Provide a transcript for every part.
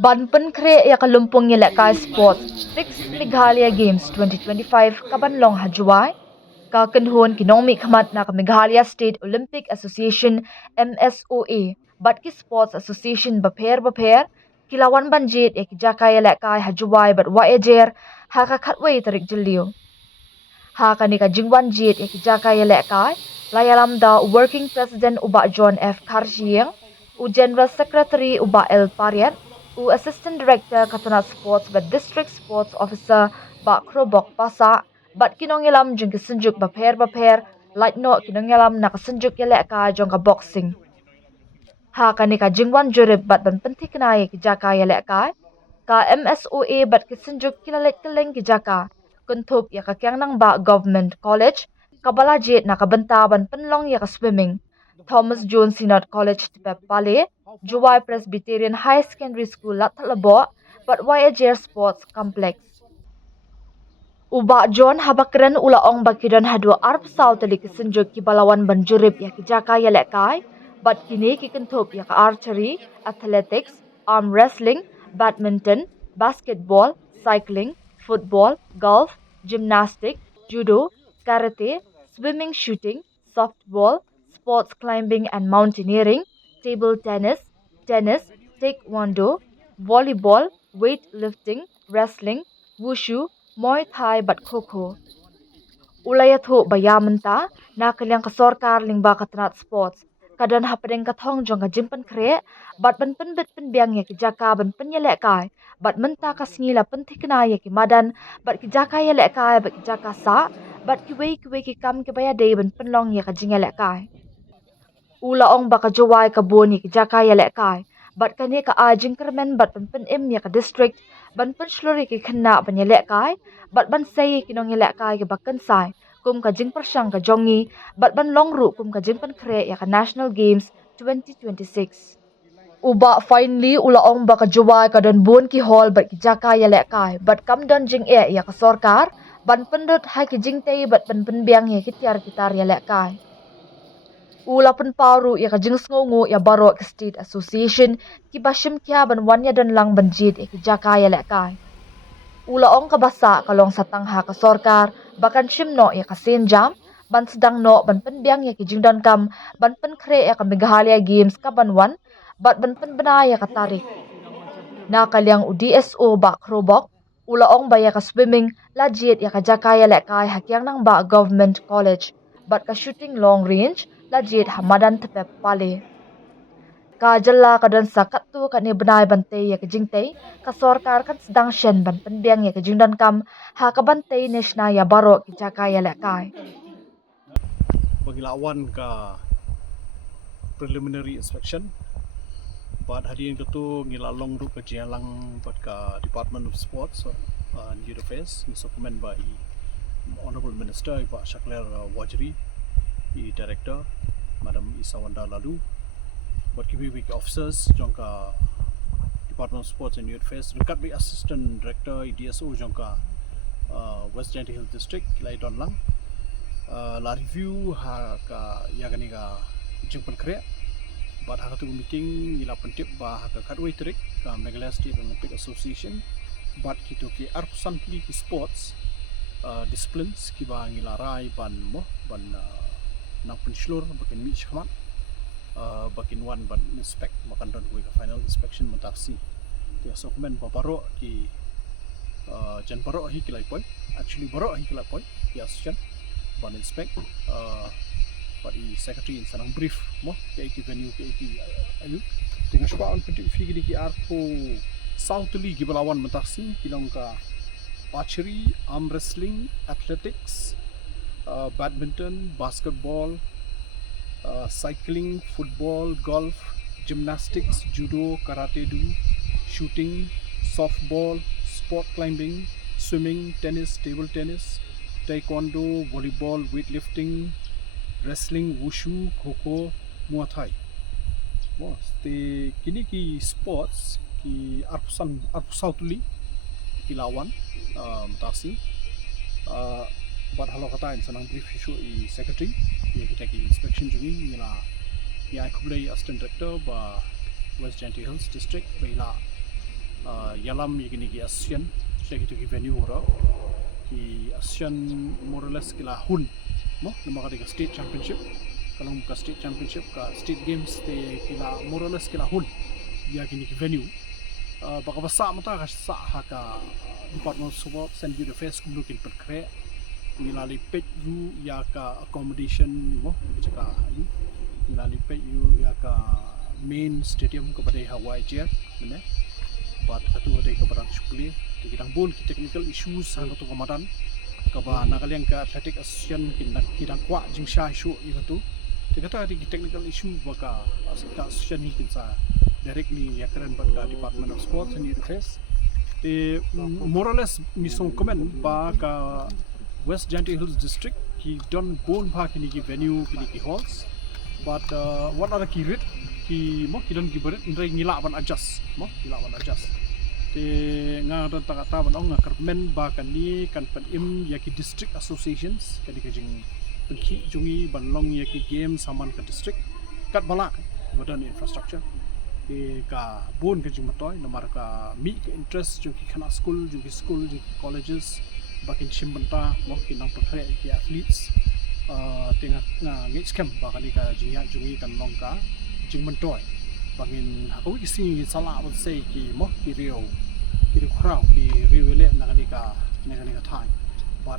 Banpen kre ya kalumpong ialehkai Sports 6 Meghalaya Games 2025 kabanlong ha Jowai ka kenhun kinongmi khamat na ka Meghalaya State Olympic Association MSOA batki Sports Association bapher kilawan banjit ya ki jaka ialehkai ha Jowai bat Wahiajer ha ka khatwei tarik jiliu ha ka ni ka jingwan Jied ya ki jaka ialehkai layalam da working president uba John F Karjieng u general secretary uba L Pariat u assistant director katana sports but district sports officer ba krobok pasa bat kinongilam jeng kesenjuk bapher light no kinongilam na kesenjuk ialehkai jong ka boxing ha kani ka jingwan jurib bat ban penti kenai ki jaka ialehkai ka MSOA bat kesenjuk kilalet keleng ki jaka kuntup ya ka kyang nang ba government college kabala Jied na kabenta ban penlong ya ka swimming Thomas Jones Synod College Tepep Pale, Jowai Presbyterian High Secondary School Lathalabo, but Wahiajer Sports Complex. Uba John habakren ulaong bakidan hadu arp sautali kesenjuk ki balawan banjurib ya ki jaka ialehkai, but kini ki kentup ya ka archery, athletics, arm wrestling, badminton, basketball, cycling, football, golf, gymnastics, judo, karate, swimming, shooting, softball, sports climbing and mountaineering, table tennis, taekwondo, volleyball, weightlifting, wrestling, wushu, Muay Thai bat kho. Ulayatho bayamenta na kaliang kasorkar lingba katrat sports. Kadan hapadeng kathong jong kajimpan kre bat ban penbet penbiang ya ki jaka ban penyelehkai bat menta kasngila pentikna ya ki madan bat ki jaka ialehkai bat ki jaka sa bat ki wei ki kam ki bayade ban penlong ya ka jingelehkai. Ulaong baka Jowai ka boni ki jaka ialehkai bat kani ka ajing kermen bat pen im ya ka district ban pen shlori ki khanna ban ialehkai bat ban sei ki nong ialehkai ki bakan sai kum ka jing persang ka jongi bat ban long ru kum ka jing pen kre ya ka National Games 2026 uba finally ulaong baka Jowai ka don bon ki hall bat ki jaka ialehkai bat kam don jing ya ka sorkar ban pendut hai ki jing tei bat pen biang ya ki tiar kitar ialehkai Ula pen paru ya ka jing sngongu ya baro ke State Association ki bashim kya ban wanya dan lang banjid ya ki jaka ialehkai. Ula ong ka basa kalong satang ha ka sorkar bakan shim no ya ka senjam ban sedang no ban penbiang ya ki jing dan kam ban pen kre ya ka Meghalaya Games ka ban wan bat ban pen bena ya ka tarik. Na kaliang UDSO ba krobok ula ong ba ya ka swimming la Jied ya ka jaka ialehkai hakyang nang ba government college bat ka shooting long range la Jied hamadan Tepep Pale. Ka jalla ka dan sakat tu ka ni benai bante ya ke jingtei ka sorkar kan sedang shen ban penbiang ya ke jingdan kam ha ka bante national ya baro ki jaka ialehkai. Bagi lawan ka preliminary inspection but hari yang tu ngila long ru ka jialang but ka Department of Sports and Youth Affairs ni dokumen by Honorable Minister Pak Syakler Wajri the Director Madam Isawanda Lalu but kiwi officers jongka Department of Sports and Youth Affairs dekat bi Assistant Director DSO jongka West Genty Hill District lai don lang la review ha ka yagani ka jingpan kre but ha tu meeting ila pentip ba ha ka kadwei trik ka Meghalaya State Olympic Association but kitu ki arpusan pli ki sports disciplines ki ba ngila rai ban mo ban nang penslur bakin mi khmat bakin one ban inspect makan don hui ka final inspection mataksi dia dokumen babaro ki jan baro hi kilai poi actually baro hi kilai poi ya session ban inspect but the secretary in sanang brief mo ke ki venue ke ki ayu dengan sebab on penting figure ki arpo southly ki balawan mataksi kilong ka archery arm wrestling athletics badminton basketball cycling football golf gymnastics judo karate do shooting softball sport climbing swimming tennis table tennis taekwondo volleyball weightlifting wrestling wushu kho muay thai mos te kini ki sports ki arpusautuli ki lawan mutasi but halo kata in sanang brief issue I secretary ye kita ki inspection jungi ngila ya aku play assistant director ba West Gentle Hills district baila yalam yagini ki ASEAN saya gitu ki venue ora ki ASEAN more or less kila hun mo nama ka state championship kalau ka state championship ka state games te kila more or less kila hun yagini ki venue baka basa mata ka sa haka Department of Sports and Youth Affairs kumlukin perkre nilali pet yu ya ka accommodation mo jaka yu nilali pet yu ya ka main stadium kepada Wahiajer benar but atu ada kepada Syukli kita bun ki technical issues sang tu kamadan kaba nakaliang ka athletic ASEAN kita kwa jingsha issue itu kita ada technical issue baka ka ASEAN ni kinsa directly ya keren baka Department of Sports and Youth Affairs more or less misong comment ba ka West Gentle Hills district ki don bon ba kini ki venue kini ki halls but what are the key rit ki mo ki don ki berit ndai ngilaban adjust te nga don takata ban ong ngakarmen ba kan ni kan pen im ya ki district associations kadi kajing penki jungi ban long ya ki game saman ka district kat bala badan infrastructure te ka bon kajing matoy namar ka mi ka interest jungi kana school jungi colleges bakin chimbanta mo ki nang pakre ki athletes tengah ngai scam ba kan ka jinga jungi kan long ka jing mentoy bangin hawi sing sala ban sei ki mo ki rio crowd ki riwele naganika time but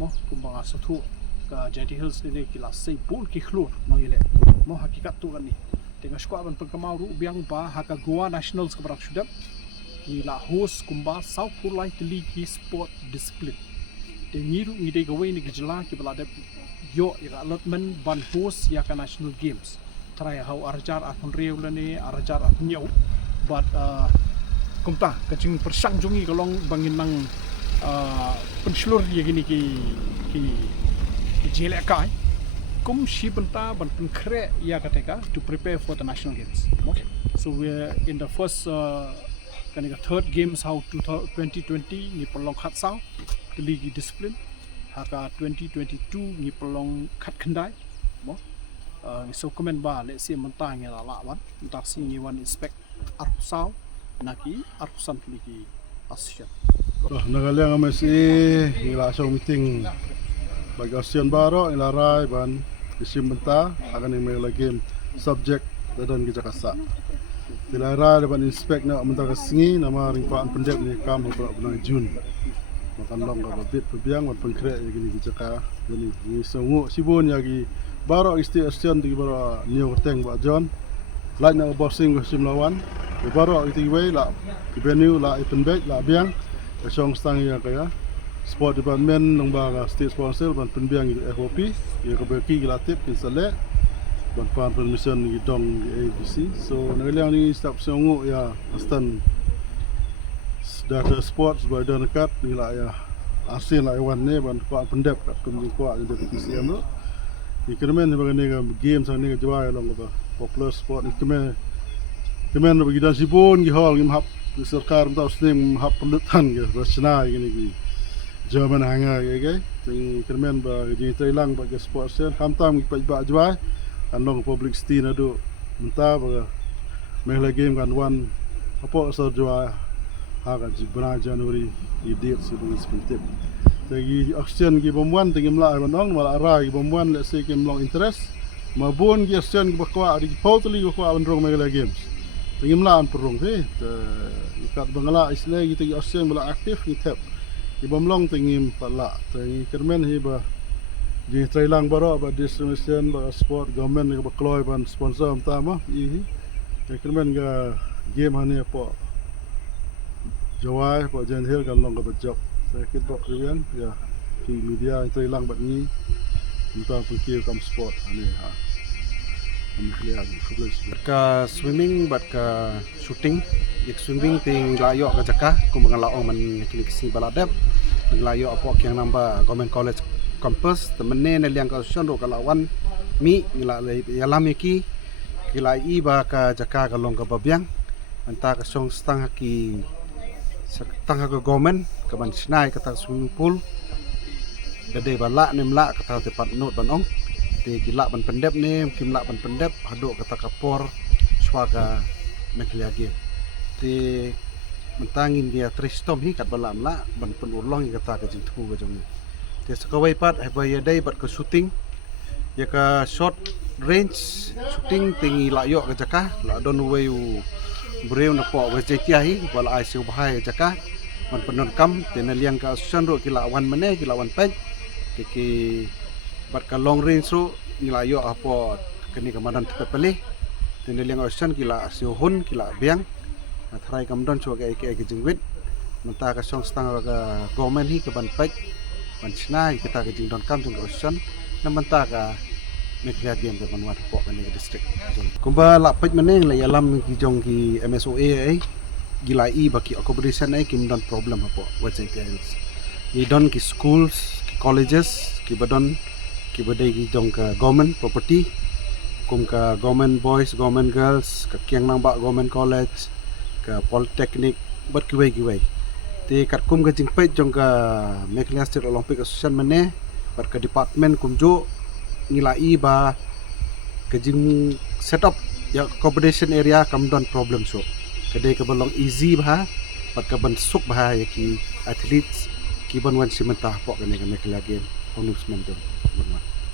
mo kumbanga sathu ka Gentle Hills ni ki la sei bul ki khlu no yele mo hakikat tu kan ni tengah skwa ban pengkamau ru biang ba haka Goa Nationals ke barak sudap ki la host kumba South Purlai League sport discipline tengiru ngide gawe ni gejala ki balade yo ira allotment ban host ya ka National Games try how arjar atun reulane arjar atun nyau but kumta kacing persang jungi kalong bangin nang penslur ya gini ki ialehkai kum shi benta ban penkre ya kateka to prepare for the national games okay. So we're in the first kind of third games how 2020 ni pelong khat sao the league discipline haka 2022 ni pelong khat kendai mo so comment ba let's see mentang ya la wan tak si ni wan inspect arpsau naki arpusan ligi ASEAN nagaliang MSOA ngila so meeting bagi ASEAN baro ilarai ban disimbenta akan ni Meghalaya Games subject dadan gijakasa tilara ban inspect na mentang singi nama ringpaan pendek ni kam bulan Jun makan long ka bit pebiang wan pengkre gini gijaka gini ni songo sibon yagi baro isti ASEAN di baro new teng ba John lain na bossing sim lawan baro iti way la venue la ipen back la biang song stang ya kaya sport department nong ba state sponsor ban penbiang itu FOP ya ko beki gilatip kin Syllad ban pan permission ni dong ABC so nagaliang ni staff songo ya astan data sports ba dan dekat ni la ya asin la wan ne ban ko pendep kat kum ko ada PCM lo ikremen ni bagane game sang ni Jowai long ba popular sport ikremen bagi dan sibon gi hall gi hap sarkar mta usnim hap pelutan gi rasna gini gi German hanga ge ting ikremen ba gi Thailand ba ge sport sen hamtam gi ba Jowai anong public stin adu mta ba Meghalaya Game kan wan apa asal Jowai haga jibna Januari i date sebelum sepentip tagi action gi bomwan tagi mla banong mala ara gi bomwan let's say ke mlong interest mabon gi action gi bakwa di totally ko androng Meghalaya Games tagi mla an perung ikat bangala isle gi tagi action mala aktif gi tap gi bomlong tagi pala tagi kermen hi ba di Thailand baro ba distribution ba sport government gi bakloy ban sponsor utama i kermen ga game hani apa Jowai po Gentle Hills kan long ka job saya kit bok rian ya ki media itu hilang bat ni tentang pengkir kam sport ani ha kami lihat ka swimming bat ka shooting ik swimming ting layo ka jaka ku mangalaong man kini kisi baladep layo apo kyang namba government college campus temene ne liang ka sion ro kalawan mi ngila yalam ki kila i ba ka jaka ka long ka babyang anta ka song stang ki tangga ke government ke ban snai kata swimming pool dede bala nemla kata tepat note banong Te kila ban pendep ni kimla ban pendep haduk kata kapor swaga Meghalaya Games. Te mentangin dia tristom hi kat balam la ban penulong kata ke jingtu ke jong. Te sekawai pat hai dai bat ke shooting ya ka short range shooting tingi la yo ke jaka la don way breu na po we jetia hi wala ai siu bahai jaka ban penon kam te na liang ka susan ro kila wan mane kila wan pen ke bat ka long range ro ngila yo apo kini kamadan tepe pele te na liang ocean kila siu hun kila biang thrai kam don cho ke jingwit menta ka song stang ka government hi ke ban pen ban snai kita ke jing don kam jong ocean na menta ka Meghalaya Games ke Banwat po kan ke district kumba la pej meneng la alam ki jong ki MSOA ai gila i baki accommodation ai kim don problem apo wajai tens ni don ki schools ki colleges ki badon ki badai ki jong ka government property kum ka government boys government girls ka kiang nang ba government college ka polytechnic bat ki wai te kat kum ka jing pej jong ka Meghalaya State Olympic Association mane bat ka department kum jo ngilai ba ke jing set up ya accommodation area kam don problem so kedai ke belong easy bah pat ka ban suk bah ya ki athletes ki ban wan simenta po ke Meghalaya Game honus men don